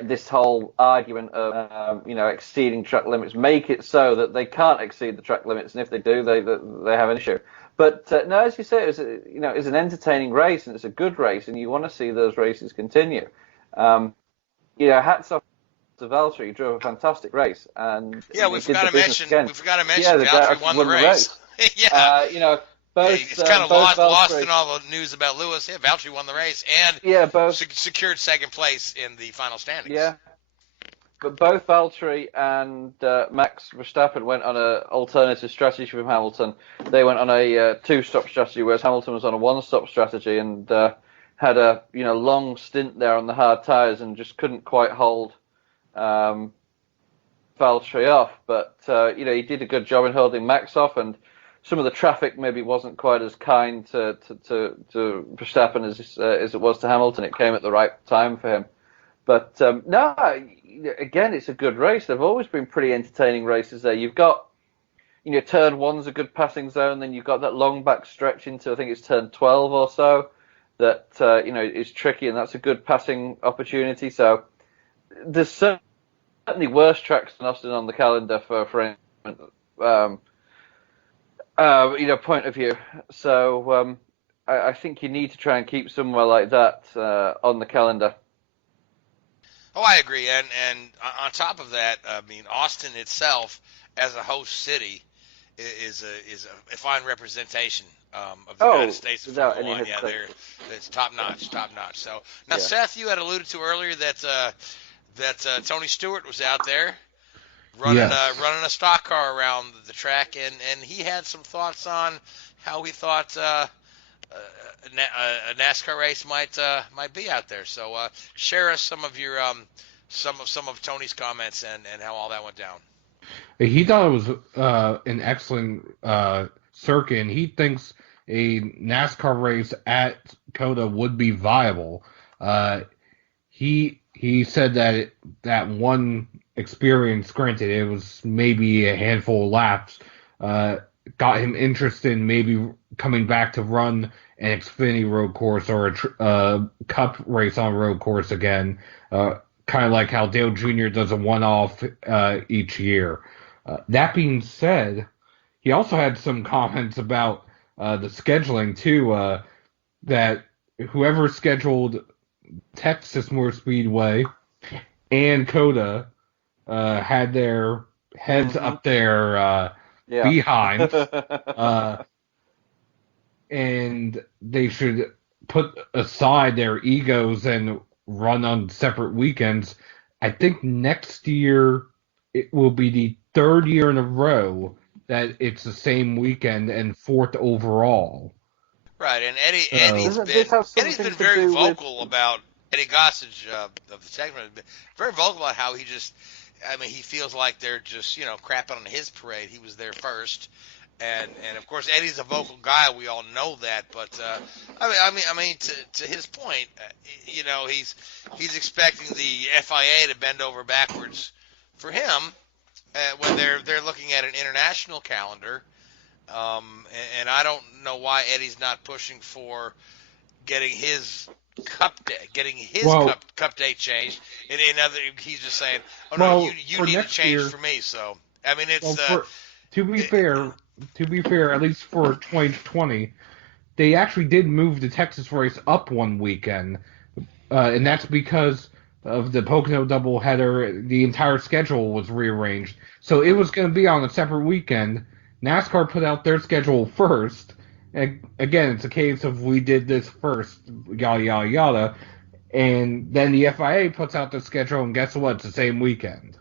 This whole argument of exceeding track limits, make it so that they can't exceed the track limits, and if they do, they have an issue. But no, as you say, it's an entertaining race and it's a good race, and you want to see those races continue. Hats off to Valtteri. He drove a fantastic race, and yeah, we forgot to mention Valtteri guy won the race. Yeah. Both, it's kind of both lost in all the news about Lewis. Yeah, Valtteri won the race and secured second place in the final standings. Yeah, but both Valtteri and Max Verstappen went on an alternative strategy from Hamilton. They went on a two-stop strategy, whereas Hamilton was on a one-stop strategy and had a long stint there on the hard tyres and just couldn't quite hold Valtteri off. But he did a good job in holding Max off, and some of the traffic maybe wasn't quite as kind to Verstappen as it was to Hamilton. It came at the right time for him. But no, again, it's a good race. They've always been pretty entertaining races there. You've got, turn one's a good passing zone. Then you've got that long back stretch into, I think it's turn 12 or so, that, is tricky, and that's a good passing opportunity. So there's certainly worse tracks than Austin on the calendar for point of view. So I think you need to try and keep somewhere like that on the calendar. Oh, I agree, and on top of that, I mean, Austin itself as a host city is a fine representation of the United States of Formula One. Yeah, it's top notch. So now, Seth, you had alluded to earlier that Tony Stewart was out there running a stock car around the track, and he had some thoughts on how he thought a NASCAR race might be out there. So share us some of your some of Tony's comments and how all that went down. He thought it was an excellent circuit, and he thinks a NASCAR race at COTA would be viable. He said that one experience, granted it was maybe a handful of laps, got him interested in maybe coming back to run an Xfinity road course or a Cup race on road course again, kind of like how Dale Jr. does a one-off each year. That being said, he also had some comments about the scheduling too, that whoever scheduled Texas Motor Speedway and COTA had their heads up their behinds, and they should put aside their egos and run on separate weekends. I think next year it will be the third year in a row that it's the same weekend and fourth overall. Right, and Eddie's been very vocal about Eddie Gossage of the segment, very vocal about how he feels like they're just crapping on his parade. He was there first, and of course Eddie's a vocal guy. We all know that, but to his point, he's expecting the FIA to bend over backwards for him when they're looking at an international calendar. And I don't know why Eddie's not pushing for getting his cup date changed. And he's just saying, "Oh no, you need to change for me." So I mean, it's to be fair, at least for 2020, they actually did move the Texas race up one weekend, and that's because of the Pocono doubleheader. The entire schedule was rearranged, so it was going to be on a separate weekend. NASCAR put out their schedule first. And again, it's a case of we did this first, yada, yada, yada. And then the FIA puts out the schedule, and guess what? It's the same weekend.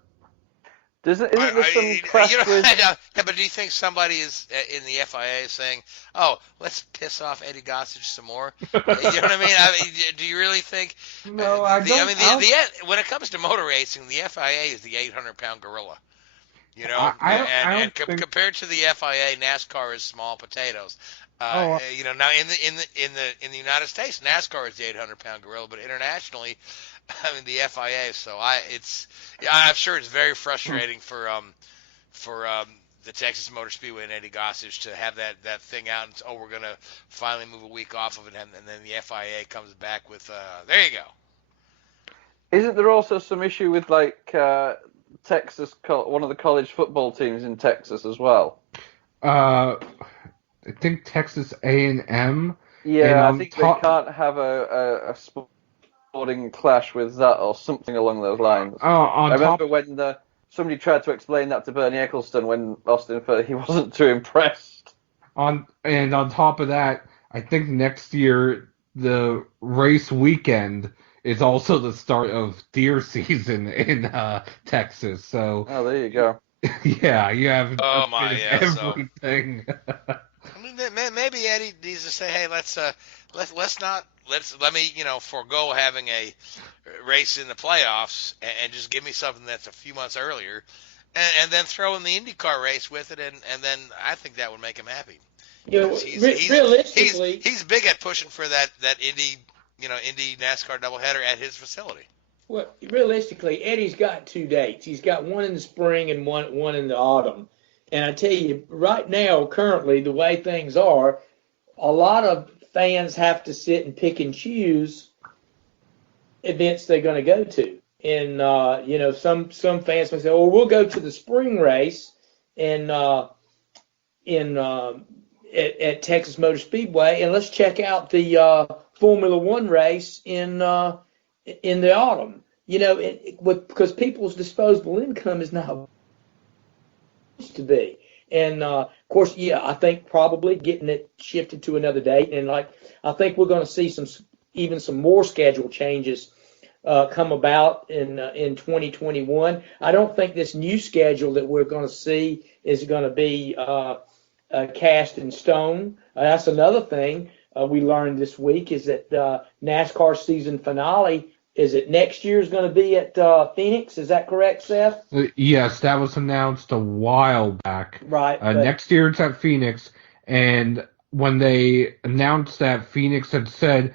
Isn't there some clash you know, with? yeah, but do you think somebody is in the FIA saying, "Oh, let's piss off Eddie Gossage some more"? You know what I mean? Do you really think? No, I don't. When it comes to motor racing, the FIA is the 800-pound gorilla. You know, I and don't think. compared to the FIA, NASCAR is small potatoes. You know, now in the United States, NASCAR is the 800-pound gorilla, but internationally, I mean the FIA. So I'm sure it's very frustrating for the Texas Motor Speedway and Eddie Gossage to have that thing out, and we're gonna finally move a week off of it, and then the FIA comes back with there you go. Isn't there also some issue with like Texas, one of the college football teams in Texas as well? I think Texas A&M. Yeah, I think they can't have a sporting clash with that or something along those lines. I remember when somebody tried to explain that to Bernie Ecclestone when Austin Furley, he wasn't too impressed. On top of that, I think next year the race weekend is also the start of deer season in Texas. So there you go. Yeah, you have So, everything. I mean, maybe Eddie needs to say, "Hey, let me forego having a race in the playoffs and just give me something that's a few months earlier, and then throw in the IndyCar race with it, and then I think that would make him happy." Realistically, he's big at pushing for that Indy NASCAR doubleheader at his facility. Well, realistically, Eddie's got 2 dates. He's got one in the spring and one in the autumn. And I tell you, right now, currently, the way things are, a lot of fans have to sit and pick and choose events they're going to go to. And some fans may say, "Oh, we'll go to the spring race at Texas Motor Speedway, and let's check out the Formula One race in the autumn." Because people's disposable income is not what it used to be. And of course, I think probably getting it shifted to another date, and I think we're going to see some more schedule changes come about in 2021. I don't think this new schedule that we're going to see is going to be cast in stone. That's another thing we learned this week is that NASCAR season finale is it next year is going to be at Phoenix. Is that correct, Seth? Yes, that was announced a while back. Right. Next year it's at Phoenix, and when they announced that, Phoenix had said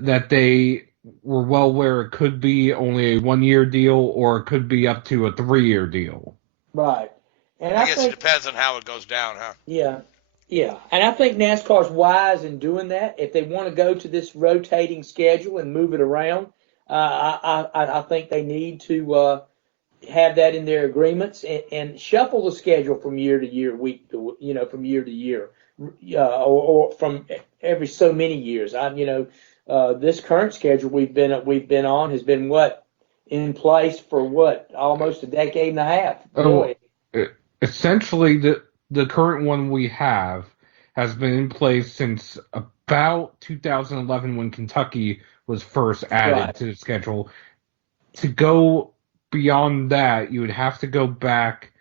that they were well aware it could be only a 1-year deal or it could be up to a 3-year deal. Right. And I guess it depends on how it goes down, huh? Yeah. Yeah. And I think NASCAR's wise in doing that. If they want to go to this rotating schedule and move it around, I think they need to have that in their agreements and shuffle the schedule from year to year, from year to year, or from every so many years. This current schedule we've been on has been in place for almost a decade and a half. Oh, essentially, the current one we have has been in place since about 2011 when Kentucky was first added to the schedule. To go beyond that, you would have to go back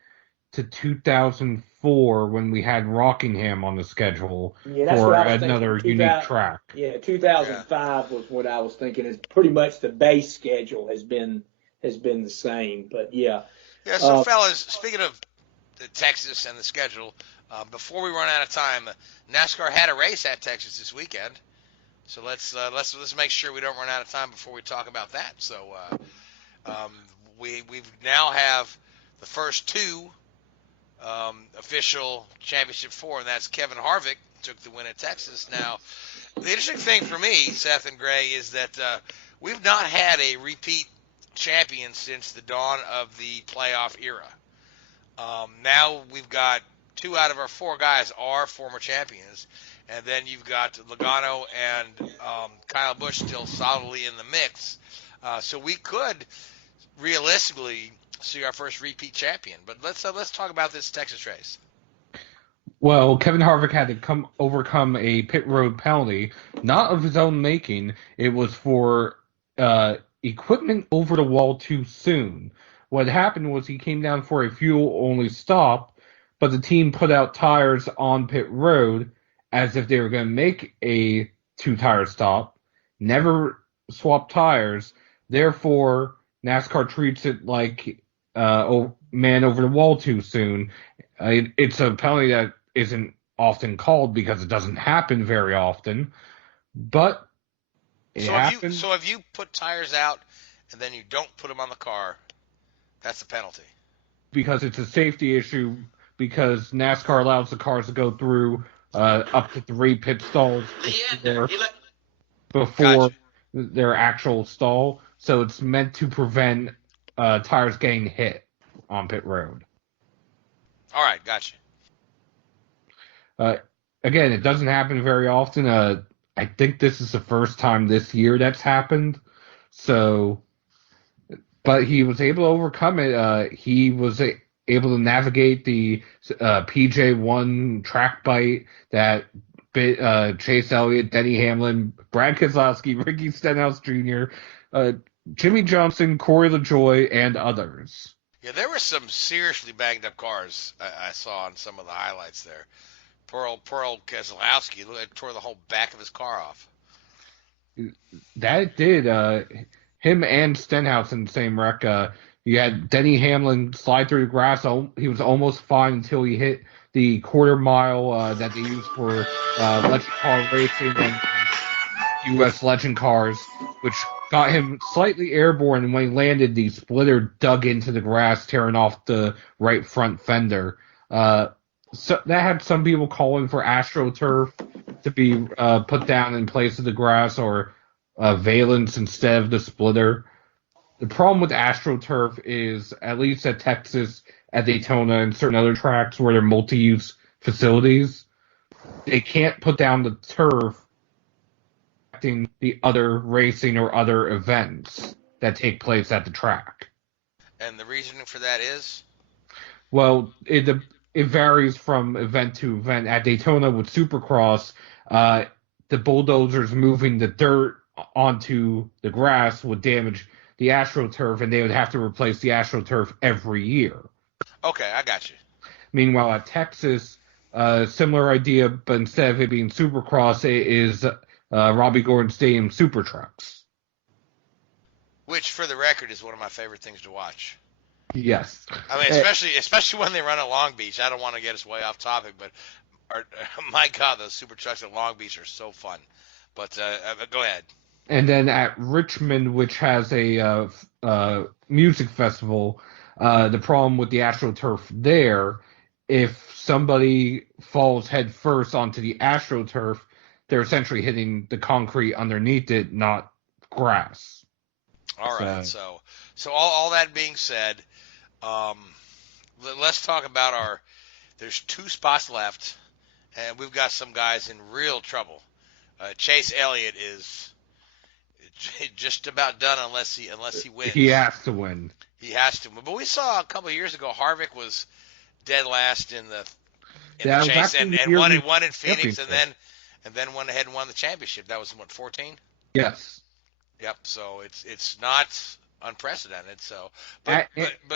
to 2004 when we had Rockingham on the schedule for another unique track. Yeah, 2005 was what I was thinking. Is pretty much the base schedule has been the same, but yeah. Yeah, so fellas, speaking of Texas and the schedule, before we run out of time, NASCAR had a race at Texas this weekend. So let's make sure we don't run out of time before we talk about that. So we now have the first two official championship four, and that's Kevin Harvick took the win at Texas. Now, the interesting thing for me, Seth and Gray, is that we've not had a repeat champion since the dawn of the playoff era. Now we've got 2 out of our 4 guys are former champions. And then you've got Logano and Kyle Busch still solidly in the mix. So we could realistically see our first repeat champion. But let's talk about this Texas race. Well, Kevin Harvick had to overcome a pit road penalty, not of his own making. It was for equipment over the wall too soon, What happened was he came down for a fuel-only stop, but the team put out tires on pit road as if they were going to make a two-tire stop, never swapped tires. Therefore, NASCAR treats it like man over the wall too soon. It's a penalty that isn't often called because it doesn't happen very often, but it happened. So if you put tires out and then you don't put them on the car, that's a penalty. Because it's a safety issue, because NASCAR allows the cars to go through up to 3 pit stalls before their actual stall. So it's meant to prevent tires getting hit on pit road. All right, gotcha. Again, it doesn't happen very often. I think this is the first time this year that's happened. So, but he was able to overcome it. He was able to navigate the PJ1 track bite that bit Chase Elliott, Denny Hamlin, Brad Keselowski, Ricky Stenhouse Jr., Jimmy Johnson, Corey LaJoie, and others. Yeah, there were some seriously banged up cars I saw on some of the highlights there. Poor old Keselowski tore the whole back of his car off. That did. Him and Stenhouse in the same wreck. You had Denny Hamlin slide through the grass. He was almost fine until he hit the quarter mile that they use for legend car racing and U.S. legend cars, which got him slightly airborne, and when he landed, the splitter dug into the grass, tearing off the right front fender. So that had some people calling for AstroTurf to be put down in place of the grass, or valence instead of the splitter. The problem with AstroTurf is, at least at Texas, at Daytona, and certain other tracks where they're multi-use facilities, they can't put down the turf affecting the other racing or other events that take place at the track. And the reasoning for that is? Well, it varies from event to event. At Daytona with Supercross, the bulldozers moving the dirt onto the grass would damage the AstroTurf, and they would have to replace the AstroTurf every year. Okay, I got you. Meanwhile, at Texas, similar idea, but instead of it being Supercross, it is Robbie Gordon Stadium Super Trucks. Which, for the record, is one of my favorite things to watch. Yes. I mean, especially when they run at Long Beach. I don't want to get us way off topic, but my God, those Super Trucks at Long Beach are so fun. But go ahead. And then at Richmond, which has a music festival, the problem with the AstroTurf there, if somebody falls head first onto the AstroTurf, they're essentially hitting the concrete underneath it, not grass. All right. So all that being said, let's talk about there's 2 spots left, and we've got some guys in real trouble. Chase Elliott is just about done unless he wins. He has to win. He has to. But we saw a couple of years ago, Harvick was dead last in the chase and won in Phoenix, and then went ahead and won the championship. That was what, 14? Yes. Yep. So it's not unprecedented. So, but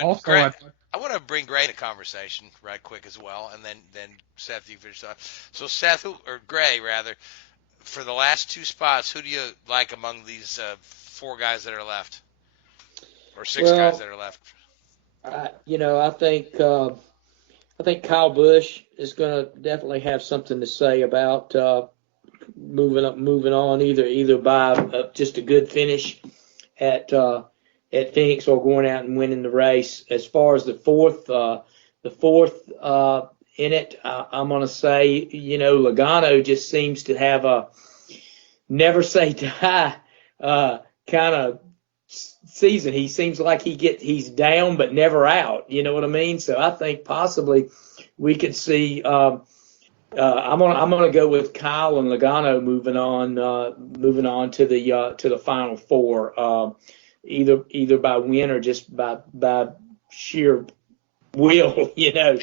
also, Greg, I want to bring Gray to conversation right quick as well, and then Seth, you finish up. So Seth, or Gray rather, for the last 2 spots, who do you like among these 4 guys that are left, or 6 guys that are left? I think Kyle Busch is going to definitely have something to say about moving on, either by just a good finish at Phoenix or going out and winning the race. As far as the fourth in it, I'm going to say, Logano just seems to have a never say die kind of season. He seems like he's down but never out. You know what I mean? So I think possibly we could see. I'm gonna go with Kyle and Logano moving on to the final 4, either by win or just by sheer will, Yeah,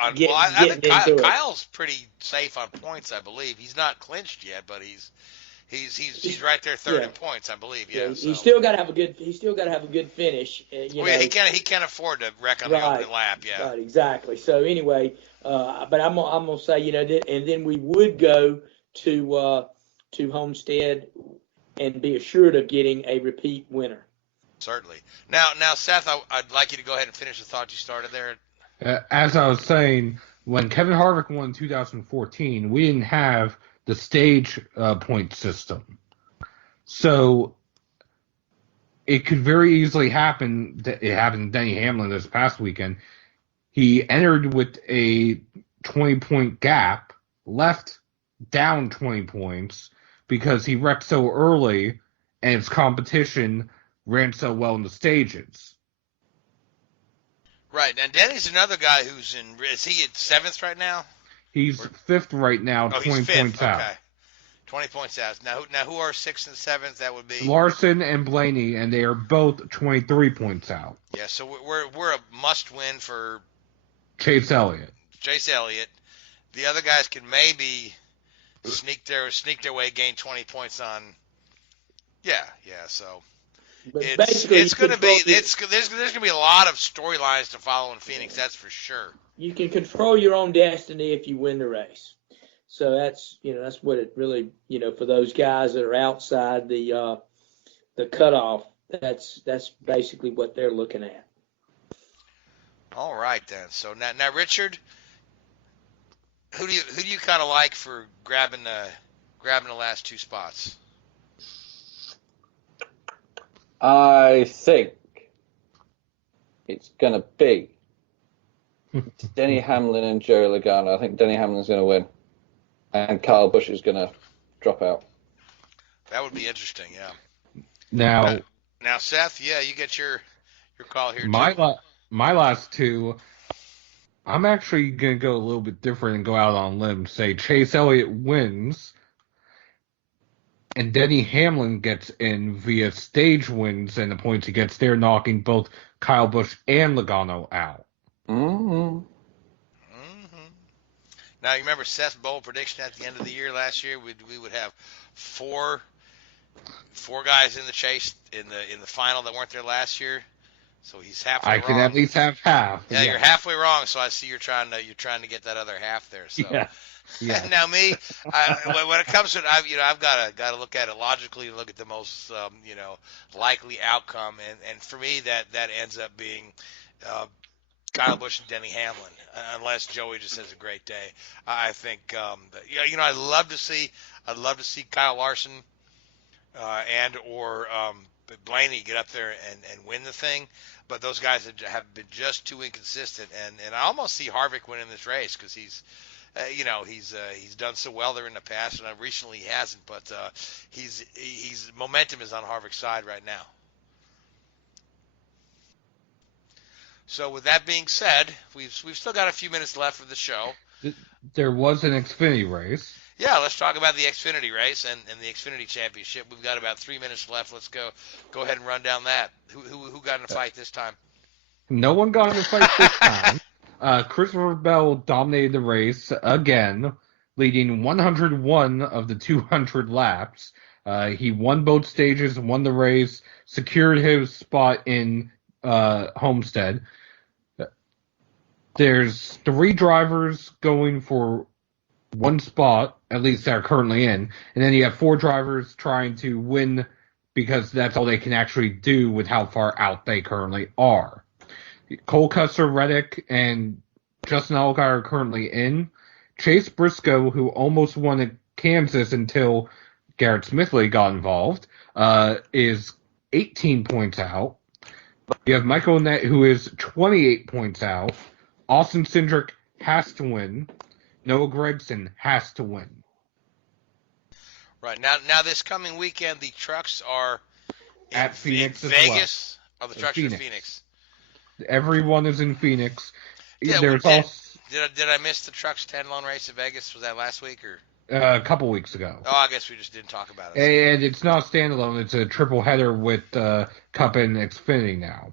I think Kyle's pretty safe on points, I believe. He's not clinched yet, but he's He's right there third in points, I believe. Yeah, he's still got to have a good. He's still got to have a good finish. Yeah, he can't afford to wreck on the opening lap. Yeah, right, exactly. So anyway, but I'm gonna say, and then we would go to Homestead and be assured of getting a repeat winner. Certainly. Now, Seth, I'd like you to go ahead and finish the thought you started there. As I was saying, when Kevin Harvick won in 2014, we didn't have the stage point system. So it could very easily happen that it happened to Denny Hamlin this past weekend. He entered with a 20-point gap, left down 20 points because he wrecked so early and his competition ran so well in the stages. Right, and Denny's another guy who's is he at 7th right now? He's 5th right now, 20 points out. Okay. 20 points out. Now who are 6th and 7th? That would be Larson and Blaney, and they are both 23 points out. Yeah, so we're a must-win for Chase Elliott. The other guys can maybe sneak their way, gain 20 points on. Yeah. So it's going to be there's going to be a lot of storylines to follow in Phoenix. That's for sure. You can control your own destiny if you win the race. So that's what it really, for those guys that are outside the cutoff, that's basically what they're looking at. All right then. So now Richard, who do you kind of like for grabbing the last two spots? I think it's going to be Denny Hamlin and Joey Logano. I think Denny Hamlin's going to win. And Kyle Busch is going to drop out. That would be interesting, yeah. Now, Seth, you get your call here. My last two, I'm actually going to go a little bit different and go out on a limb. Say Chase Elliott wins, and Denny Hamlin gets in via stage wins and the points he gets there, knocking both Kyle Busch and Logano out. Mm-hmm. Now, you remember Seth's bold prediction at the end of the year last year? We would have four guys in the chase in the final that weren't there last year. So he's halfway wrong. I can at least have half. Yeah, you're halfway wrong. So I see you're trying to get that other half there. So. Yeah. Now me, when it comes to it, I've got to look at it logically and look at the most likely outcome, and for me that ends up being Kyle Busch and Denny Hamlin, unless Joey just has a great day. I think I'd love to see Kyle Larson and or Blaney get up there and win the thing, but those guys have been just too inconsistent, and I almost see Harvick winning this race because he's done so well there in the past, and recently he hasn't, but he's momentum is on Harvick's side right now. So with that being said, we've still got a few minutes left of the show. There was an Xfinity race. Yeah, let's talk about the Xfinity race and the Xfinity Championship. We've got about 3 minutes left. Let's go ahead and run down that. Who got in a fight this time? No one got in a fight this time. Christopher Bell dominated the race again, leading 101 of the 200 laps. He won both stages, won the race, secured his spot in Homestead. There's 3 drivers going for one spot, at least they're currently in, and then you have 4 drivers trying to win because that's all they can actually do with how far out they currently are. Cole Custer, Reddick, and Justin Allgaier are currently in. Chase Briscoe, who almost won at Kansas until Garrett Smithley got involved, is 18 points out. You have Michael Annett, who is 28 points out. Austin Cindric has to win. Noah Gragson has to win. Right. Now this coming weekend, the trucks are at Phoenix in as Vegas. Well. Oh, the trucks are in Phoenix. Everyone is in Phoenix. Yeah, There's did I miss the trucks 10-lane race in Vegas? Was that last week or? A couple weeks ago. Oh, I guess we just didn't talk about it. And it's not standalone. It's a triple header with Cup and Xfinity now.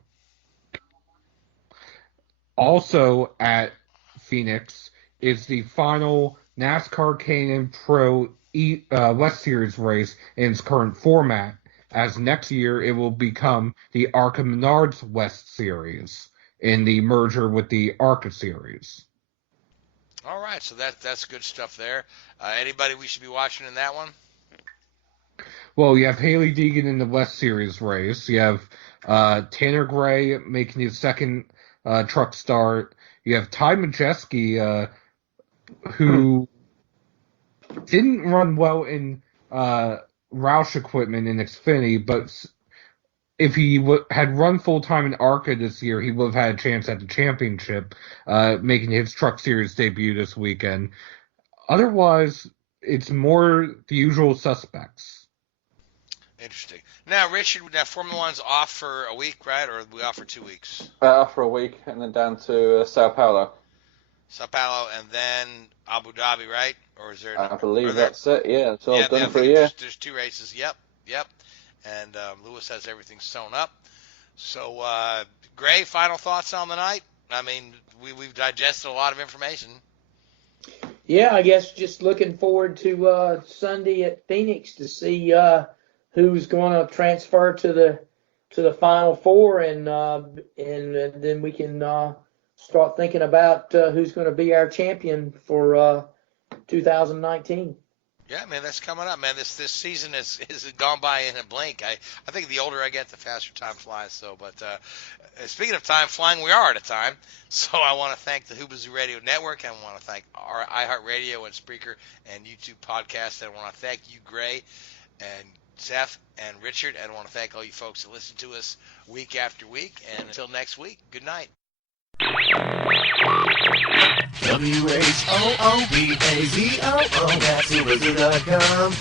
Also at Phoenix is the final NASCAR Can-Am Pro West Series race in its current format, as next year it will become the ARCA Menards West Series in the merger with the ARCA Series. All right, so that's good stuff there. Anybody we should be watching in that one? Well, you have Haley Deegan in the West Series race. You have Tanner Gray making his second truck start. You have Ty Majeski, who didn't run well in Roush equipment in Xfinity, but if he had run full-time in ARCA this year, he would have had a chance at the championship, making his Truck Series debut this weekend. Otherwise, it's more the usual suspects. Interesting. Now, Richard, Formula One's off for a week, right? Or are we off for 2 weeks? Off for a week, and then down to Sao Paulo. Sao Paulo, and then Abu Dhabi, right? Or is there? I believe that's it. Yeah, it's all done for a year. There's 2 races. Yep. And Lewis has everything sewn up. So, Gray, final thoughts on the night? I mean, we've digested a lot of information. Yeah, I guess just looking forward to Sunday at Phoenix to see who's going to transfer to the Final Four, and then we can start thinking about who's going to be our champion for 2019. Yeah, man, that's coming up, man. This season has gone by in a blink. I think the older I get, the faster time flies. So, but speaking of time flying, we are at a time. So I want to thank the Hoobazoo Radio Network. I want to thank our iHeartRadio and Spreaker and YouTube podcast. And I want to thank you, Gray, and Seth, and Richard. And I want to thank all you folks that listen to us week after week. And until next week, good night. WHOOBAZOO, that's Hoobazoo.com.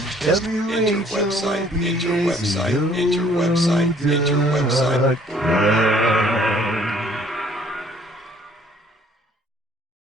Enter website, enter website, enter website, enter website.